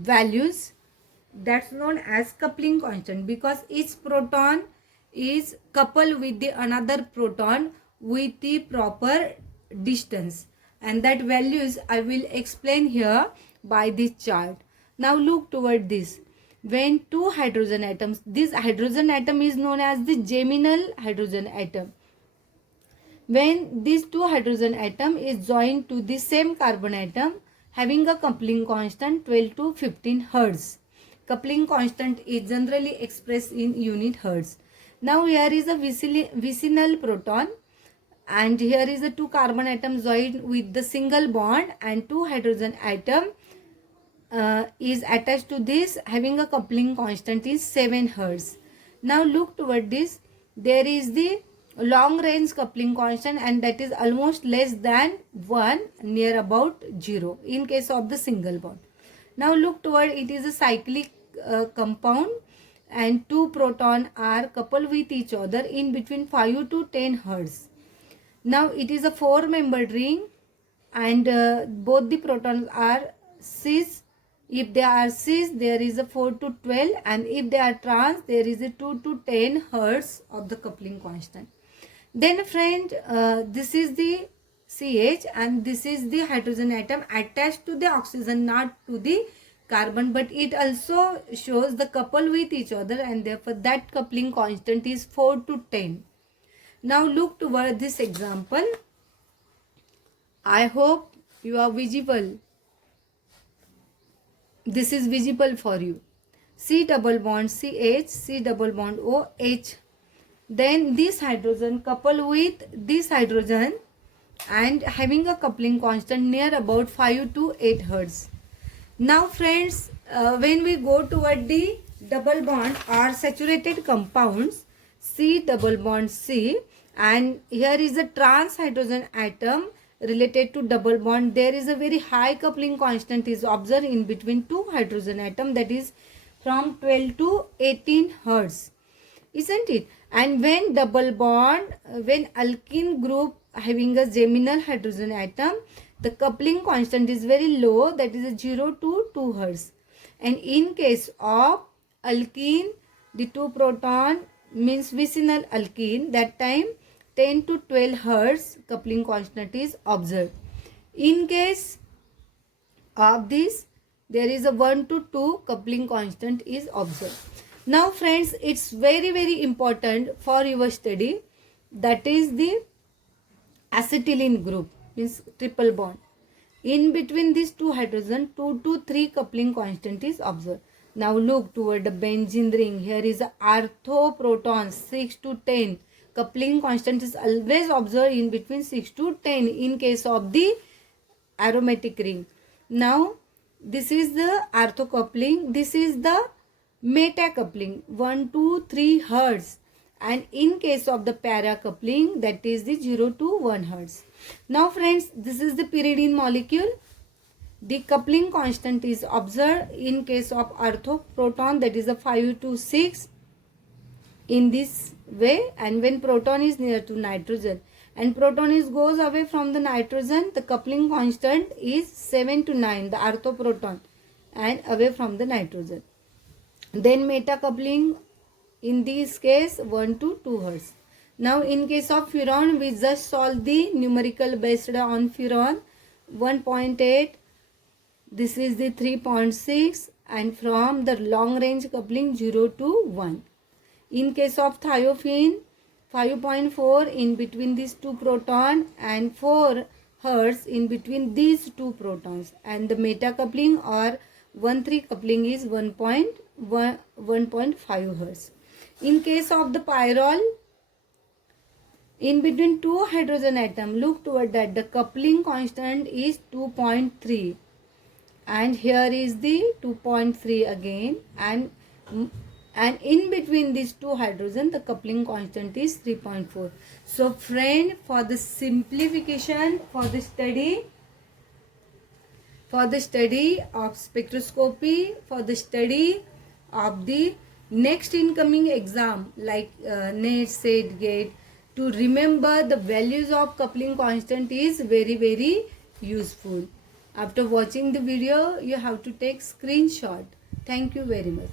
values, that's known as coupling constant, because each proton is coupled with the another proton with the proper distance, and that values I will explain here by this chart. Now look toward this. When two hydrogen atoms, this hydrogen atom is known as the geminal hydrogen atom. When these two hydrogen atom is joined to the same carbon atom having a coupling constant 12 to 15 hertz. Coupling constant is generally expressed in unit hertz. Now here is a vicinal proton, and here is the two carbon atoms joined with the single bond, and two hydrogen atom is attached to this having a coupling constant is 7 hertz. Now look toward this. There is the long range coupling constant, and that is almost less than 1, near about 0 in case of the single bond. Now look toward, it is a cyclic compound, and two proton are coupled with each other in between 5 to 10 hertz. Now it is a 4-membered ring, and both the protons are cis. If they are cis, there is a 4 to 12, and if they are trans, there is a 2 to 10 hertz of the coupling constant. Then friend, this is the CH, and this is the hydrogen atom attached to the oxygen, not to the carbon, but it also shows the couple with each other, and therefore that coupling constant is 4 to 10. Now look toward this example. I hope you are visible. This is visible for you. C double bond CH, C double bond OH. Then this hydrogen couple with this hydrogen and having a coupling constant near about 5 to 8 hertz. Now friends, when we go toward the double bond or saturated compounds, C double bond C, and here is a trans hydrogen atom related to double bond, there is a very high coupling constant is observed in between two hydrogen atom, that is from 12 to 18 hertz, isn't it? And when double bond, when alkene group having a geminal hydrogen atom, the coupling constant is very low, that is a 0 to 2 hertz. And in case of alkene, the two proton means vicinal alkene, that time 10 to 12 hertz coupling constant is observed. In case of this, there is a 1 to 2 coupling constant is observed. Now friends, it's very important for your study, that is the acetylene group, means triple bond. In between these two hydrogen, 2 to 3 coupling constant is observed. Now look toward the benzene ring. Here is a ortho proton 6 to 10. Coupling constant is always observed in between 6 to 10 in case of the aromatic ring. Now this is the ortho coupling. This is the meta coupling 1 to 3 hertz, and in case of the para coupling, that is the 0 to 1 hertz. Now friends, this is the pyridine molecule. The coupling constant is observed in case of ortho proton, that is a 5 to 6 in this way, and when proton is near to nitrogen and proton is goes away from the nitrogen, the coupling constant is 7 to 9, the ortho proton, and away from the nitrogen. Then meta coupling, in this case 1 to 2 hertz. Now in case of furan, we just solve the numerical based on furan. 1.8, this is the 3.6, and from the long range coupling 0 to 1. In case of thiophene, 5.4 in between these two protons and 4 hertz in between these two protons, and the meta coupling or 1,3 coupling is 1.5 hertz. In case of the pyrrole, in between two hydrogen atom, look toward that, the coupling constant is 2.3, and here is the 2.3 again, and in between these two hydrogen, the coupling constant is 3.4. So friend, for the simplification, for the study of spectroscopy, for the study of the next incoming exam like NET, SET, GATE, to remember the values of coupling constant is very useful. After watching the video, you have to take screenshot. Thank you very much.